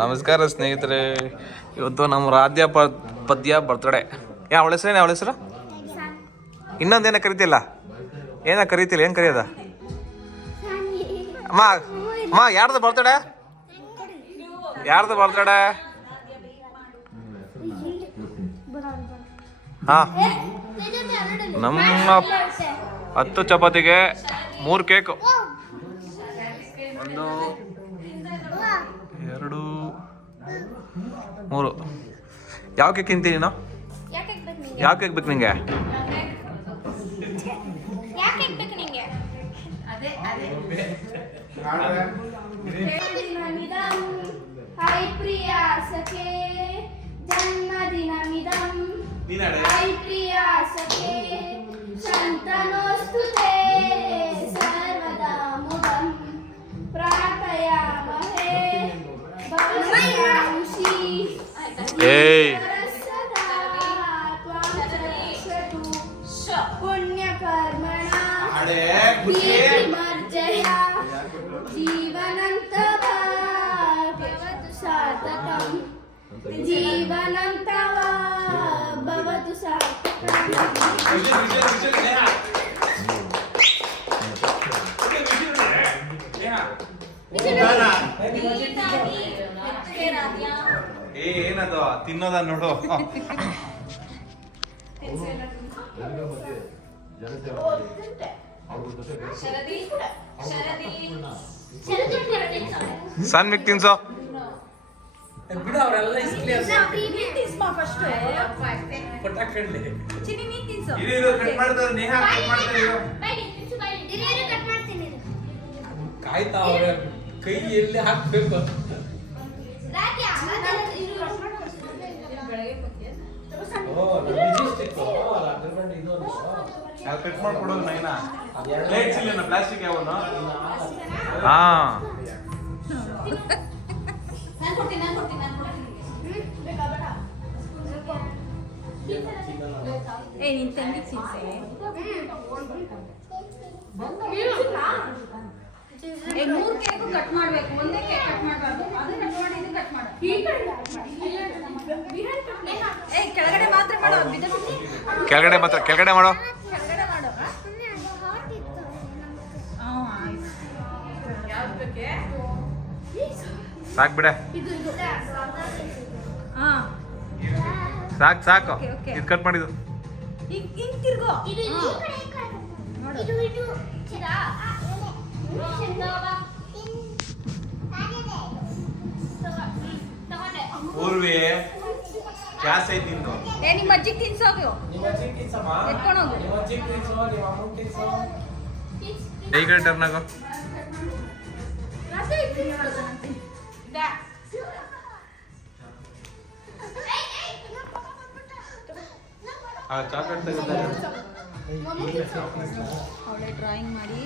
ನಮಸ್ಕಾರ ಸ್ನೇಹಿತರೆ, ಇವತ್ತು ನಮ್ಮ ರಾಧ್ಯ ಪದ್ಯ ಬರ್ತಡೆ. ಅವಳ ಹೆಸರೇನು? ಅವಳ ಹೆಸರು ಇನ್ನೊಂದೇನ ಕರಿತಿಲ್ಲ? ಏನ ಕರಿತಿಲ್ಲ? ಏನು ಕರಿಯೋದ? ಅಮ್ಮ ಅಮ್ಮ ಯಾರ್ದು ಬರ್ತಡೆ? ಯಾರ್ದು ಬರ್ತಡೆ? ಹಾ, ನಮ್ಮ 10 ಚಪಾತಿಗೆ 3 ಕೇಕು. 1 2 3. ಯಾವ ಕೇಕ್ ತಿಂತೀನಿ ನೀನು? ಯಾವ ಕೇಕ್ ಬೇಕು ನಿಂಗೆ? ಜನ್ಮದಿನಮಿದಂ ಹೈ ಪ್ರಿಯ ಸಖೇ ಶಂತನೋಸ್ತುತೆ ಸರ್ವದಾ ಮುದಂ ಪ್ರಾರ್ಥಯಾಮಹೇ ಭವಶಿ ಸದಾ ತ್ವಾಂ ರಕ್ಷತು ಪುಣ್ಯಕರ್ಮಣಾ ದೀರ್ಘಮರ್ಜಯ ಜೀವನಂತ ಭವತು ಸಾರ್ಥಕಂ ಜೀವನಂತ ಭವತು ಸಾರ್ಥಕಂ. ಏನದು ತಿನ್ನೋದ ನೋಡು. ಸಣ್ಣ ಮಿಕ್ ತಿನ್ಸೋ. ಬಿಡು, ಅವರೆಲ್ಲ ಕಾಯ್ತಾ ಅವ್ರ ಕೈ ಎಲ್ಲಿ ಹಾಕ್ಬೇಕು. ಕಟ್ ಮಾಡ್ಕೊಡೋದು ನೈನಾ. ಪ್ಲೇಟ್ಸ್ ಇಲ್ಲ, ಪ್ಲಾಸ್ಟಿಕ್ ಯಾವನು? ಹಾ, ನಿನ್ ತಂಗಿ ತಿನ್ಸೆ. ಮೂರ್ ಕೇಕ್ ಕಟ್ ಮಾಡ್ಬೇಕು, ಒಂದೇ ಕೇಕ್ ಕಟ್ ಮಾಡಬಾರ್ದು. ಅದು ಕಟ್ ಮಾಡಿ, ಇದು ಕಟ್ ಮಾಡು. ಕೆಳಗಡೆ ಮಾತ್ರ ಮಾಡೋ. ಕೆಳಗಡೆ ಮಾತ್ರ, ಕೆಳಗಡೆ ಮಾಡೋ. ಕೆಳಗಡೆ ಮಾಡೋ. ಸಾಕು ಬಿಡ, ಸಾಕು ಸಾಕು. ಇದು ಕಟ್ ಮಾಡಿದ್ದು ಹಿಂಗ್ ತಿರ್ಗೋ. ಪೂರ್ವಿ ಗ್ಯಾಸ್ ಐತಿ ನಿಂದು. ನಿಮ್ಮ ಅಜ್ಜಿಗೆ ತಿನ್ಸೋದು, ಎತ್ಕೊಂಡೋಗು. ಈ ಕಡೆ ಟರ್ನ್ ಆಗೋ. ಚಾಕ್ಲೇಟ್ ತೆಗೆದ ಅವಳೆ ಡ್ರಾಯಿಂಗ್ ಮಾಡಿ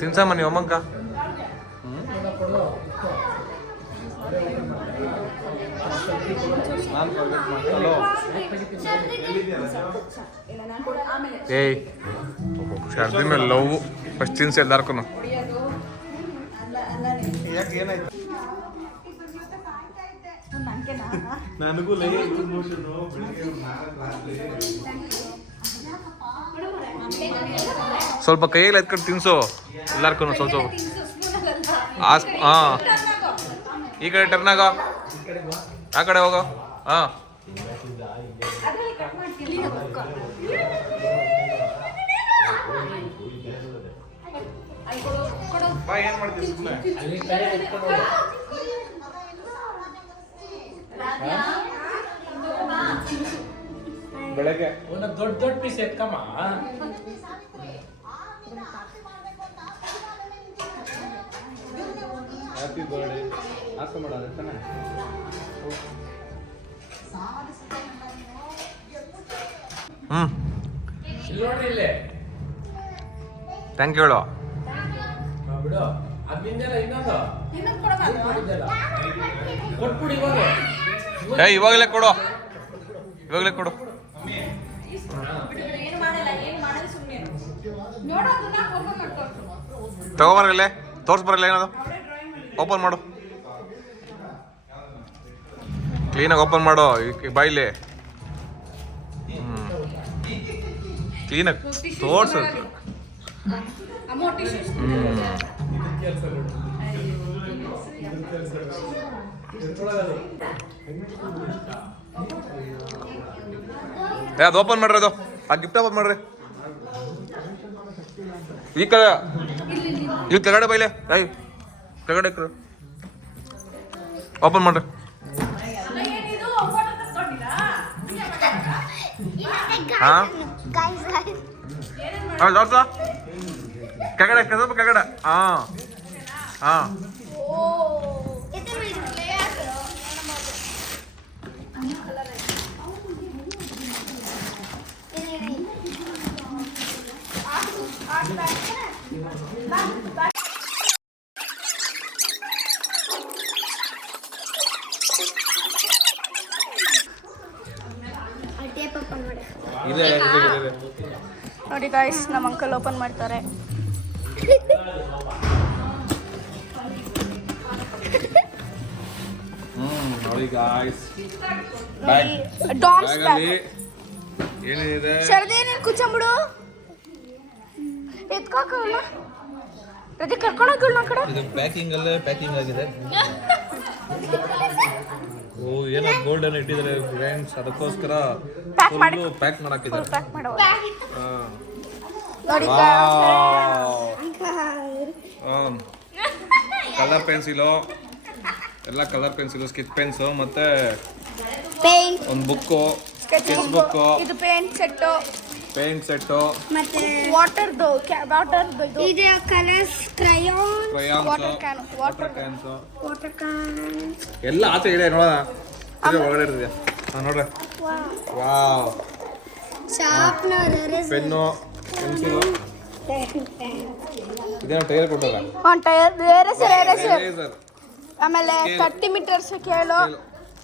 ತಿನ್ಸಮ್ಮ ನೀವು ಅಮ್ಮಂಕ. ಏಯ್ ಶಾರ್ದಿ ಮೇಲೆ ಲವ್ ಫಸ್ಟ್ ತಿನ್ಸಿ ಎಲ್ಲಾರ್ಕು. ಯಾಕೆ ಏನಾಯ್ತು? ನನಗೂ ಸ್ವಲ್ಪ ಕೈಯಲ್ಲಿ ಎತ್ಕೊಂಡು ತಿನ್ಸು ಎಲ್ಲಾರ್ಕು ಸ್ವಲ್ಪ. ಹಾ, ಈ ಕಡೆ ಟರ್ನ್ ಆಗೋ, ಆ ಕಡೆ ಹೋಗೋ. ಹಾ, ಏನ್ ಮಾಡ್ತೀವಿ? ಬೆಳಗ್ಗೆ ದೊಡ್ಡ ದೊಡ್ಡ ಪೀಸ್ ಎತ್ಕಮ್ಮ. ಹ್ಯಾಪಿ ಬರ್ಡೇ ಆಸ ಮಾಡೋದು ತಾನೆ. ನೋಡ್ರಿ ಇಲ್ಲೇ ಥ್ಯಾಂಕ್ ಯು ಹೇಳು. ಬಿಡು, ಅದ್ರಿಂದೆಲ್ಲ ಇನ್ನೊಂದು ಕೊಟ್ಬಿಡಿ ಇವಾಗ. ಇವಾಗಲೇ ಕೊಡು, ಇವಾಗಲೇ ಕೊಡು. ತಗೋಬರಲ್ಲೇ ತೋರ್ಸ್ಬರಲ್ಲ ಏನದು. ಓಪನ್ ಮಾಡು, ಕ್ಲೀನಾಗಿ ಓಪನ್ ಮಾಡೋ ಬಾಯಿಲಿ. ಕ್ಲೀನಾಗಿ ತೋರ್ಸು. ಅಮ್ಮ ಟಿಶ್ಯೂ ಅದು ಓಪನ್ ಮಾಡ್ರಿ, ಅದು ಆ ಗಿಫ್ಟ್ ಓಪನ್ ಮಾಡ್ರಿ. ಈ ಕಡೆ ಇಲ್ಲಿ ಕೆಳಗಡೆ ಬೈಲೆ ಕೆಳಗಡೆ ಓಪನ್ ಮಾಡ್ರಿ. ಹಾ ನೋಡ್ಸ ಕೆಳಗಡೆ ಸ್ವಲ್ಪ ಕೆಳಗಡೆ. ಹಾ ಹಾ ಇದೆ ನೋಡಿ ಗಾಯ್ಸ್, ನಮ್ಮ ಅಂಕಲ್ ಓಪನ್ ಮಾಡ್ತಾರೆ. ನೋಡಿ ಗಾಯ್ಸ್, ಡಾಮ್ಸ್ ಬ್ಯಾಗ್. ಏನಿದೆ ಶರದೇನೇನು ಕುಚ್ಚಂಬಿಡು ಎತ್ಕೋಕಲ್ಲ ರಜೆ ಕರ್ಕೊಂಡೋಗಲ್ಲ ಆ ಕಡೆ. ಇದು ಪ್ಯಾಕಿಂಗ್ ಆಗಿದೆ. ಓ ಏನೋ ಗೋಲ್ಡನ್ ಇಟ್ಟಿದ್ದಾರೆ ಫ್ರೆಂಡ್ಸ್, ಅದಕ್ಕೋಸ್ಕರ ಪ್ಯಾಕ್ ಮಾಡಿ ಪ್ಯಾಕ್ ಮಾಡಾಕಿದ್ದಾರೆ. ಪ್ಯಾಕ್ ಮಾಡೋ ನೋಡಿ ಕಲರ್ ಪೆನ್ಸಿಲು, ಎಲ್ಲ ಕಲರ್ ಪೆನ್ಸಿಲು, ಸ್ಕೆಚ್ ಪೆನ್ಸು, ಮತ್ತೆ ಪೇಂಟ್, ಒಂದು ಬುಕ್ಕು, ಸ್ಕೆಚ್ ಬುಕ್ಕು, ಇದು ಪೇಂಟ್ ಸೆಟ್ಟು ಮತ್ತೆ ವಾಟರ್ದು ಇದು colours crayon water can water can ಎಲ್ಲ ಆಚೆ ಇದೆ ನೋಡೋಣ. ಒಳಗಡೆ ಇರ್ತೀಯ ನೋಡ್ರಿ. ವಾವ್, ಶಾರ್ಪ್ನರ್ ಪೆನ್ನು, ಪೆನ್ಸಿಲು, ಇದೇನೋ ಟೈರ್ ಕೊಟ್ಟಾರ. Tyre Eraser. ಆಮೇಲೆ 30 ಮೀಟರ್ಸ್ ಕೇಳು.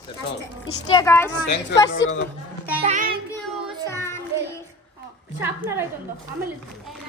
That's all. ಇಷ್ಟೇ guys. Thanks first for thank you Shanvi sharpener ಆಯ್ತು ಆಮೇಲೆ